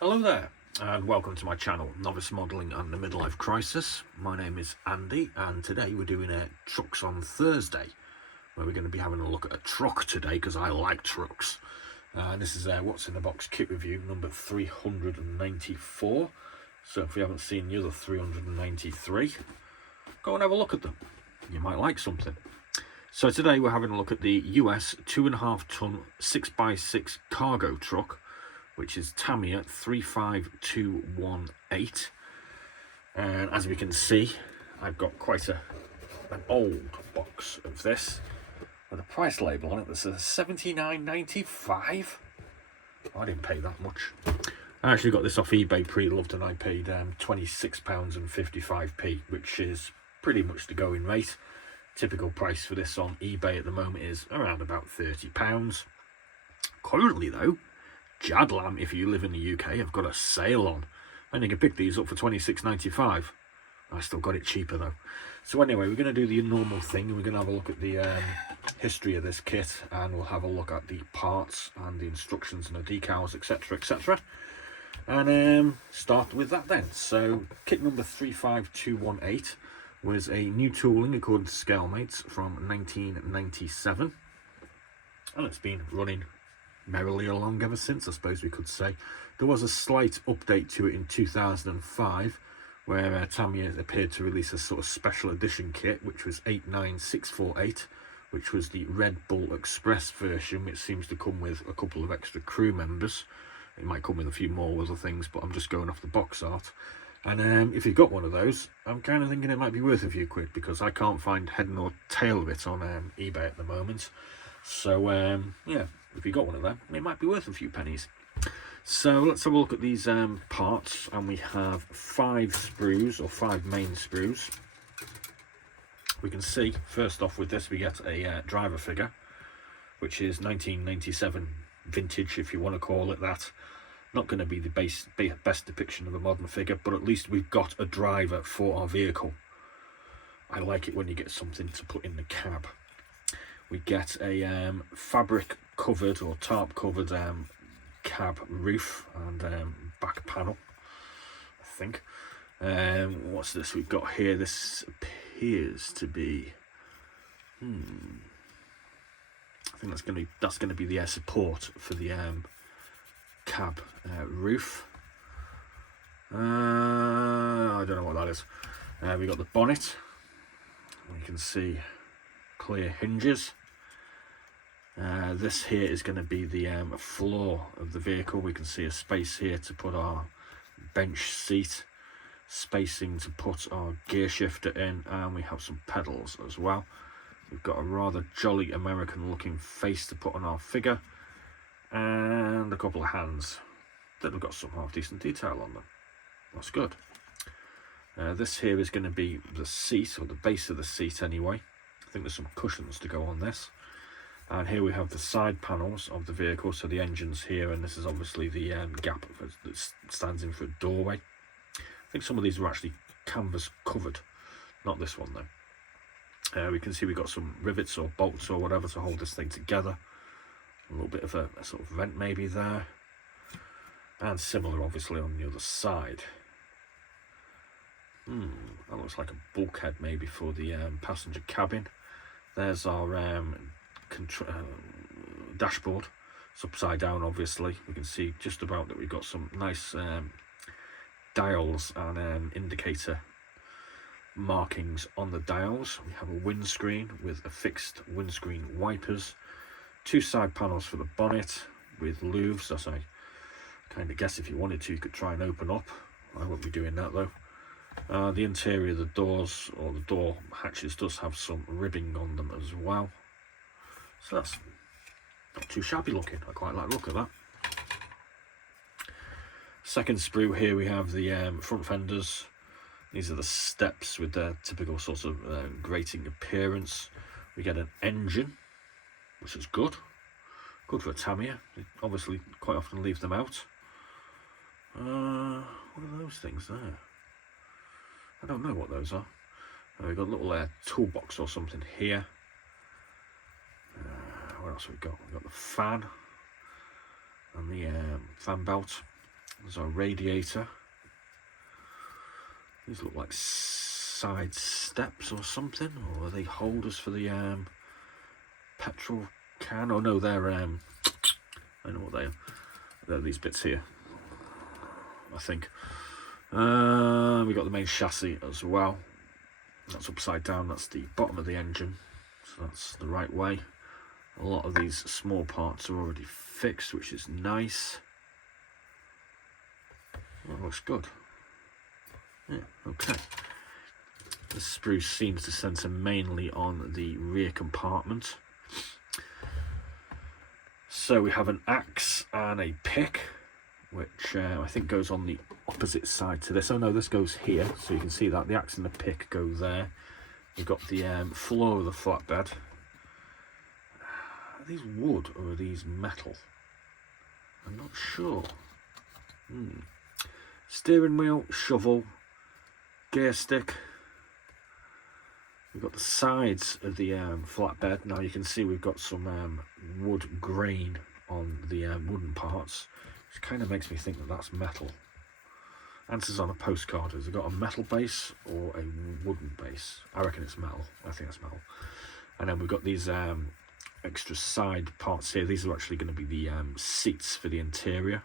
Hello there, and welcome to my channel, Novice Modelling and the Midlife Crisis. My name is Andy, and today we're doing trucks on Thursday, where we're going to be having a look at a truck today, because I like trucks. This is what's in the box kit review number 394. So if you haven't seen the other 393, go and have a look at them. You might like something. So today we're having a look at the US 2.5 ton 6x6 cargo truck, which is Tamiya 35218. And as we can see, I've got quite an old box of this with a price label on it that says $79.95. I didn't pay that much. I actually got this off eBay pre-loved, and I paid £26.55, which is pretty much the going rate. Typical price for this on eBay at the moment is around about £30. Currently though, Jadlam, if you live in the UK, have got a sale on, and you can pick these up for £26.95. I still got it cheaper though. So anyway, we're going to do the normal thing. We're going to have a look at the history of this kit, and we'll have a look at the parts and the instructions and the decals, etc, etc, and start with that then. So kit number 35218 was a new tooling according to Scalemates from 1997, and it's been running merrily along ever since, I suppose we could say. There was a slight update to it in 2005, where Tamiya appeared to release a sort of special edition kit, which was 89648, which was the Red Bull Express version, which seems to come with a couple of extra crew members. It might come with a few more other things, but I'm just going off the box art. And if you've got one of those, I'm kind of thinking it might be worth a few quid, because I can't find head nor tail of it on eBay at the moment. So yeah, if you got one of them, it might be worth a few pennies. So let's have a look at these parts, and we have 5 sprues, or 5 main sprues. We can see first off with this we get a driver figure, which is 1997 vintage, if you want to call it that. Not going to be the best depiction of a modern figure, but at least we've got a driver for our vehicle. I like it when you get something to put in the cab. We get a fabric covered or tarp covered cab roof and back panel, I think. What's this we've got here? This appears to be I think that's going to be the air support for the cab roof. I don't know what that is. We got the bonnet. You can see clear hinges. This here is going to be the floor of the vehicle. We can see a space here to put our bench seat, spacing to put our gear shifter in, and we have some pedals as well. We've got a rather jolly American looking face to put on our figure, and a couple of hands that have got some half decent detail on them. That's good. This here is going to be the seat, or the base of the seat anyway. I think there's some cushions to go on this. And here we have the side panels of the vehicle, so the engine's here, and this is obviously the gap that stands in for a doorway. I think some of these were actually canvas covered, not this one though. We can see we've got some rivets or bolts or whatever to hold this thing together. A little bit of a sort of vent maybe there, and similar obviously on the other side. That looks like a bulkhead maybe for the passenger cabin. There's our dashboard. It's upside down obviously. We can see just about that we've got some nice dials and indicator markings on the dials. We have a windscreen with affixed windscreen wipers, 2 side panels for the bonnet with louvres. As I kind of guess if you wanted to, you could try and open up. I won't be doing that though. The interior of the doors, or the door hatches, does have some ribbing on them as well. So that's not too shabby looking. I quite like the look of that. Second sprue here we have the front fenders. These are the steps with their typical sort of grating appearance. We get an engine, which is good. Good for a Tamiya. They obviously quite often leave them out. What are those things there? I don't know what those are. We've got a little toolbox or something here. What else have we got? We've got the fan and the fan belt. There's our radiator. These look like side steps or something, or are they holders for the petrol can? Oh no, they're I know what they are. They're these bits here, I think. We got the main chassis as well. That's upside down. That's the bottom of the engine, so that's the right way. A lot of these small parts are already fixed, which is nice. That looks good. Yeah, okay. The spruce seems to center mainly on the rear compartment. So we have an axe and a pick, which I think goes on the opposite side to this. Oh no, this goes here, so you can see that the axe and the pick go there. We've got the floor of the flatbed. Are these wood or are these metal? I'm not sure. Steering wheel, shovel, gear stick. We've got the sides of the flatbed. Now you can see we've got some wood grain on the wooden parts, which kind of makes me think that that's metal. Answers on a postcard. Has it got a metal base or a wooden base? I reckon it's metal. I think it's metal. And then we've got these extra side parts here. These are actually going to be the seats for the interior.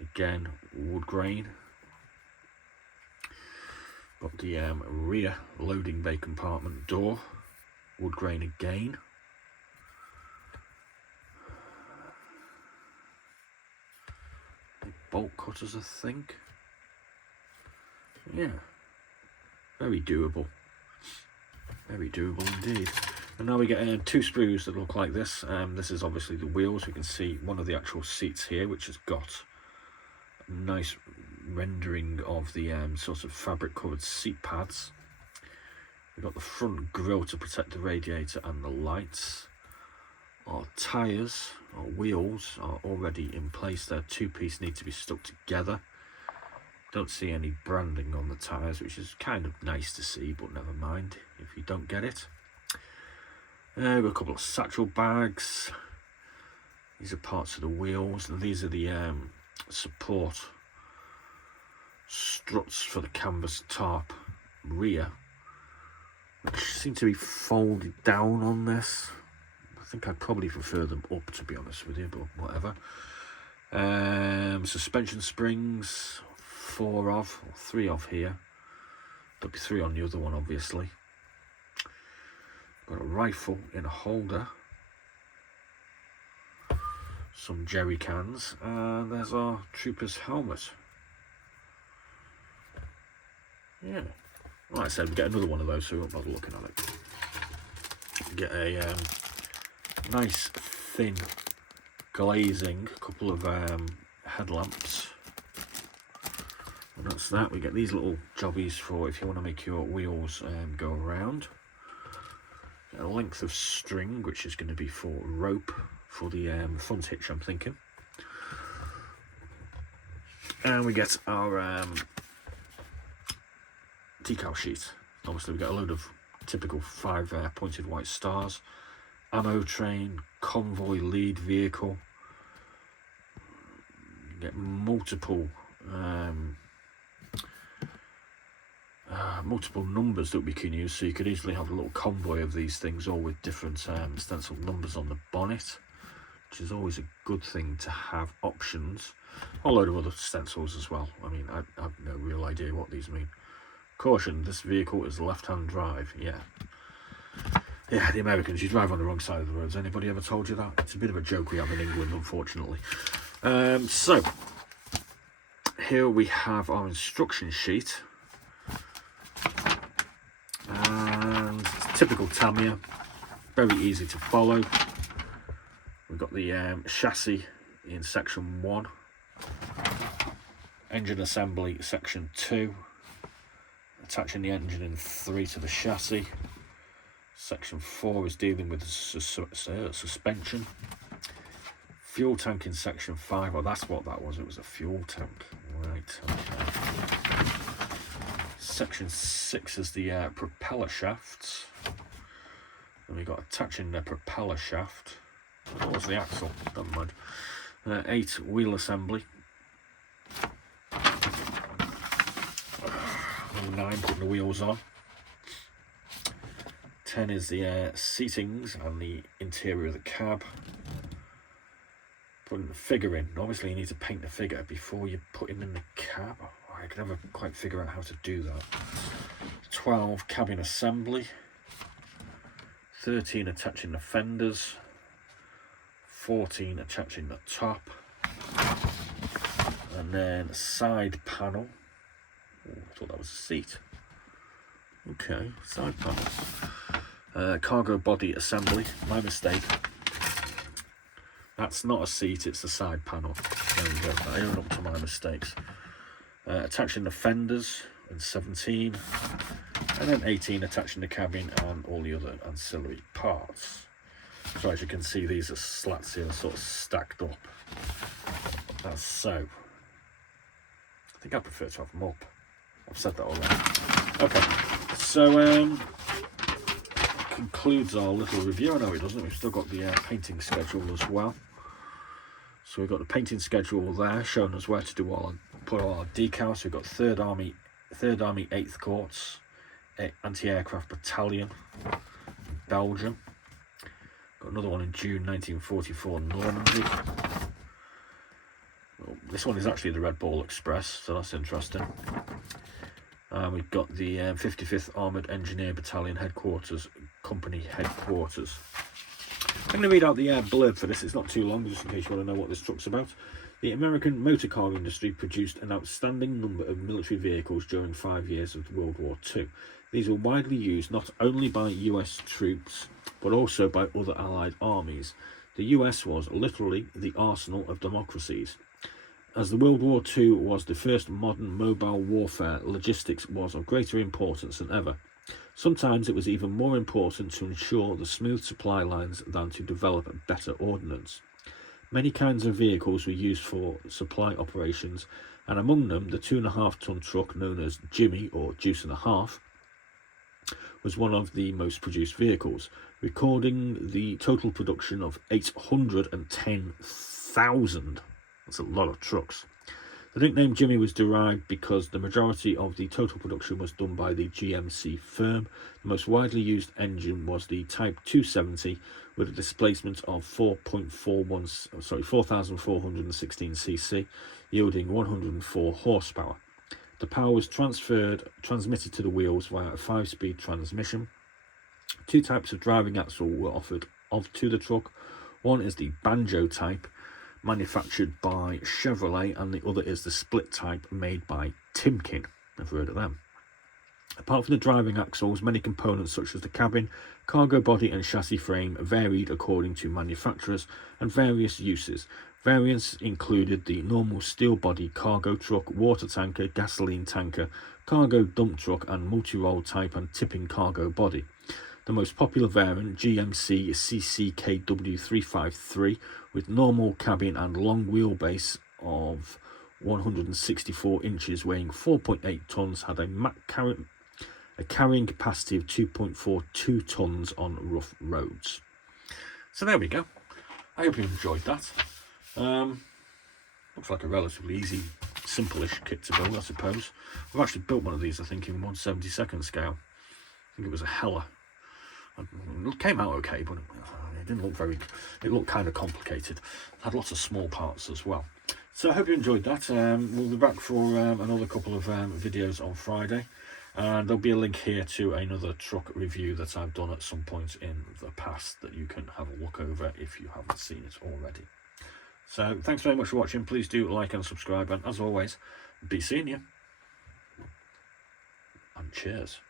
Again, wood grain. Got the rear loading bay compartment door, wood grain again. Bolt cutters, I think. Yeah, very doable. Very doable indeed. And now we get two sprues that look like this. This is obviously the wheels. We can see one of the actual seats here, which has got a nice rendering of the sort of fabric covered seat pads. We've got the front grille to protect the radiator and the lights. Our tyres, our wheels are already in place. Their two-piece need to be stuck together. Don't see any branding on the tyres, which is kind of nice to see, but never mind if you don't get it. We've got a couple of satchel bags. These are parts of the wheels, and these are the support struts for the canvas tarp rear, which seem to be folded down on this. I think I'd probably prefer them up, to be honest with you, but whatever. Suspension springs, 3 of here. There'll be 3 on the other one, obviously. Got a rifle in a holder, some jerry cans, and there's our trooper's helmet. Yeah, like I said, we get another one of those, so we won't bother looking at it. Get a nice thin glazing, a couple of headlamps, and that's that. We get these little jobbies for if you want to make your wheels go around. Get a length of string, which is going to be for rope for the front hitch, I'm thinking. And we get our decal sheet. Obviously we get a load of typical 5 pointed white stars, ammo train, convoy lead vehicle. You get multiple numbers that we can use, so you could easily have a little convoy of these things, all with different stenciled numbers on the bonnet, which is always a good thing to have options. A load of other stencils as well. I mean, I have no real idea what these mean. Caution, this vehicle is left-hand drive. Yeah, the Americans, you drive on the wrong side of the road. Has anybody ever told you that? It's a bit of a joke we have in England, unfortunately. So here we have our instruction sheet, and typical Tamiya, very easy to follow. We've got the chassis in section 1, engine assembly section 2, attaching the engine in 3 to the chassis. Section 4 is dealing with the suspension. Fuel tank in section 5. Oh, that's what that was. It was a fuel tank. Right. Okay. Section 6 is the propeller shafts. And we got attaching the propeller shaft. What was the axle? Never mind. 8 wheel assembly. 9, putting the wheels on. 10 is the seatings and the interior of the cab. Putting the figure in. Obviously you need to paint the figure before you put him in the cab. I can never quite figure out how to do that. 12, cabin assembly. 13, attaching the fenders. 14, attaching the top. And then side panel. Oh, I thought that was a seat. Okay, side panel. Cargo body assembly. My mistake. That's not a seat, it's a side panel. There we go. I own up to my mistakes. Attaching the fenders in 17. And then 18, attaching the cabin and all the other ancillary parts. So as you can see, these are slats here, sort of stacked up. That's so. I think I prefer to have them up. I've said that already. Okay, so concludes our little review. I know it doesn't. We've still got the painting schedule as well. So we've got the painting schedule there, showing us where to do put all our decals. We've got 3rd Army 8th Corps, Anti-Aircraft Battalion, Belgium. Got another one in June 1944, Normandy. Well, this one is actually the Red Ball Express, so that's interesting. We've got the 55th Armoured Engineer Battalion Headquarters, Company Headquarters. I'm going to read out the blurb for this. It's not too long, just in case you want to know what this truck's about. The American motor car industry produced an outstanding number of military vehicles during 5 years of World War II. These were widely used not only by US troops, but also by other Allied armies. The US was literally the arsenal of democracies. As the World War II was the first modern mobile warfare, logistics was of greater importance than ever. Sometimes it was even more important to ensure the smooth supply lines than to develop better ordnance. Many kinds of vehicles were used for supply operations, and among them the 2.5-ton truck known as Jimmy, or Juice and a Half, was one of the most produced vehicles, recording the total production of 810,000. That's a lot of trucks. The nickname Jimmy was derived because the majority of the total production was done by the GMC firm. The most widely used engine was the Type 270 with a displacement of 4,416 cc, yielding 104 horsepower. The power was transmitted to the wheels via a 5-speed transmission. 2 types of driving axle were offered to the truck. One is the banjo type, manufactured by Chevrolet, and the other is the split type made by Timken. Never heard of them. Apart from the driving axles, many components such as the cabin, cargo body and chassis frame varied according to manufacturers and various uses. Variants included the normal steel body cargo truck, water tanker, gasoline tanker, cargo dump truck and multi-role type and tipping cargo body. The most popular variant, GMC CCKW353, with normal cabin and long wheelbase of 164 inches, weighing 4.8 tons, had a carrying capacity of 2.42 tons on rough roads. So there we go. I hope you enjoyed that. Looks like a relatively easy, simple-ish kit to build, I suppose. I've actually built one of these, I think, in 1/72 scale. I think it was a Heller. It came out okay, but it didn't look very. It looked kind of complicated. It had lots of small parts as well. So I hope you enjoyed that. We'll be back for another couple of videos on Friday, and there'll be a link here to another truck review that I've done at some point in the past that you can have a look over if you haven't seen it already. So thanks very much for watching. Please do like and subscribe, and as always, be seeing you. And cheers.